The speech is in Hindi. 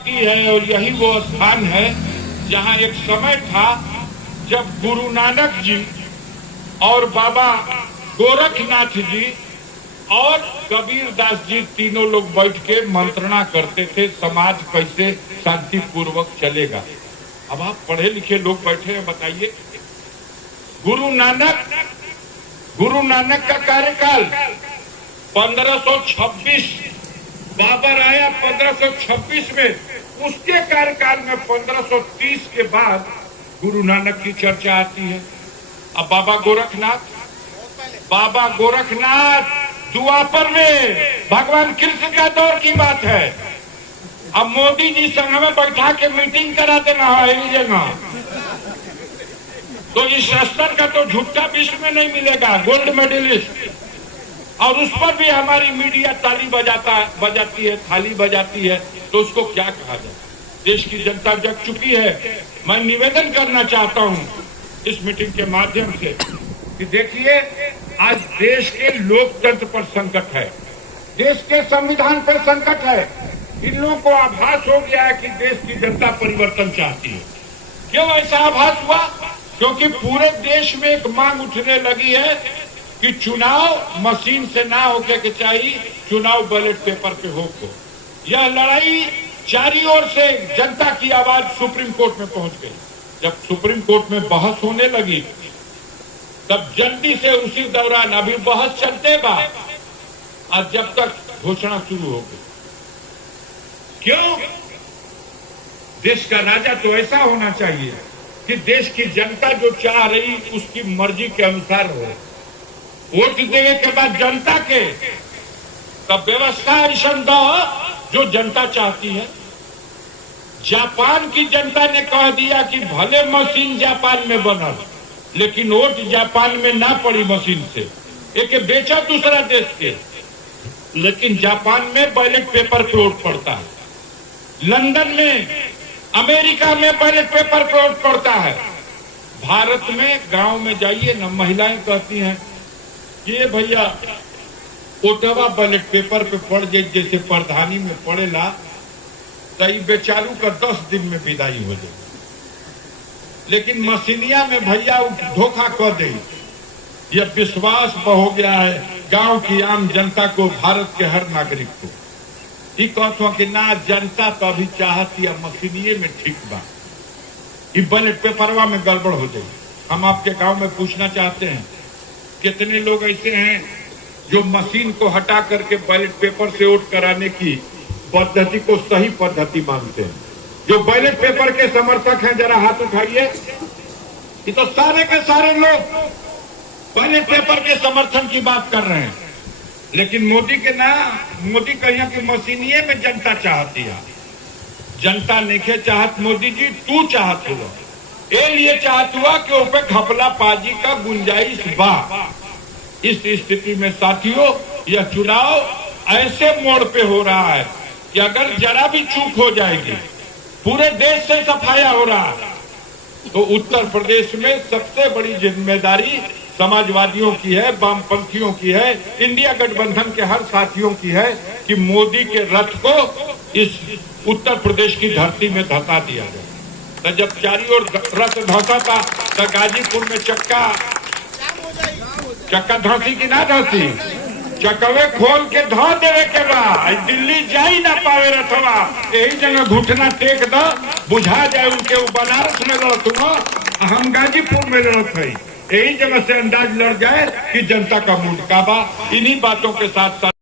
की है और यही वो स्थान है जहां एक समय था जब गुरु नानक जी और बाबा गोरखनाथ जी और कबीर दास जी तीनों लोग बैठ के मंत्रणा करते थे समाज कैसे शांतिपूर्वक चलेगा। अब आप पढ़े लिखे लोग बैठे हैं, बताइए गुरु नानक का कार्यकाल 1526, बाबर आया 1526 में, उसके कार्यकाल में 1530 के बाद गुरु नानक की चर्चा आती है। अब बाबा गोरखनाथ द्वापर में भगवान कृष्ण का दौर की बात है। अब मोदी जी संघ में बैठा के मीटिंग करा देना है जगह, तो इस स्तर का तो झूठा विश्व में नहीं मिलेगा, गोल्ड मेडलिस्ट। और उस पर भी हमारी मीडिया ताली बजाती है, थाली बजाती है, तो उसको क्या कहा जाए। देश की जनता जग चुकी है। मैं निवेदन करना चाहता हूं इस मीटिंग के माध्यम से कि देखिए, आज देश के लोकतंत्र पर संकट है, देश के संविधान पर संकट है। इन लोगों को आभास हो गया है कि देश की जनता परिवर्तन चाहती है। क्यों ऐसा आभास हुआ? क्योंकि पूरे देश में एक मांग उठने लगी है कि चुनाव मशीन से ना होके के चाहिए, चुनाव बैलेट पेपर पे हो। यह लड़ाई चारों ओर से जनता की आवाज सुप्रीम कोर्ट में पहुंच गई। जब सुप्रीम कोर्ट में बहस होने लगी, तब जल्दी से उसी दौरान अभी बहस चलते बा और जब तक घोषणा शुरू हो गई। क्यों? देश का राजा तो ऐसा होना चाहिए कि देश की जनता जो चाह रही उसकी मर्जी के अनुसार हो। वोट देने के बाद जनता के तब व्यवस्था ऐसा दो जो जनता चाहती है। जापान की जनता ने कह दिया कि भले मशीन जापान में बनल, लेकिन वोट जापान में ना पड़ी मशीन से, एक बेचा दूसरा देश के, लेकिन जापान में बैलेट पेपर पे वोट पड़ता है। लंदन में, अमेरिका में बैलेट पेपर पे वोट पड़ता है। भारत में गांव में जाइए ना, महिलाएं कहती हैं कि ये भैया वोटवा बैलेट पेपर पे पड़ जाए जैसे प्रधानी में पड़ेला, तो बेचारू का 10 दिन में विदाई हो जाए। लेकिन मशीनिया में भैया धोखा कर दे। यह विश्वास हो गया है गांव की आम जनता को, भारत के हर नागरिक को। ये कहते हो कि ना जनता तो अभी चाहती है मशीनिये में ठीक बा, ये बैलेट पेपरवा में गड़बड़ हो जाए। हम आपके गांव में पूछना चाहते हैं, कितने लोग ऐसे हैं जो मशीन को हटा करके बैलेट पेपर से वोट कराने की पद्धति को सही पद्धति मानते हैं? जो बैलेट पेपर के समर्थक हैं जरा हाथ उठाइए। ये तो सारे के सारे लोग बैलेट पेपर के समर्थन की बात कर रहे हैं। लेकिन मोदी कहिए कि मशीनिये में जनता चाहती है। जनता नहीं चाहत मोदी जी, तू चाहत हुआ। ये लिए चाहत हुआ कि ऊपर घपला पाजी का गुंजाइश बा। इस स्थिति में साथियों, यह चुनाव ऐसे मोड़ पे हो रहा है कि अगर जरा भी चूक हो जाएगी, पूरे देश से सफाया हो रहा है, तो उत्तर प्रदेश में सबसे बड़ी जिम्मेदारी समाजवादियों की है, वामपंथियों की है, इंडिया गठबंधन के हर साथियों की है कि मोदी के रथ को इस उत्तर प्रदेश की धरती में धंसा दिया जाए। तो जब चारों ओर रथ धंसा था, तो गाजीपुर में चक्का धंसी की ना धंसी, चकवे खोल के धो देवे के बाद दिल्ली जा ही ना पावे रथवा। यही जगह घुटना टेक दो, बुझा जाए उनके बनारस में लड़त हुआ, हम गाजीपुर में लड़त है। यही जगह से अंदाज लड़ जाए कि जनता का मूड का बा। इन्हीं बातों के साथ साथ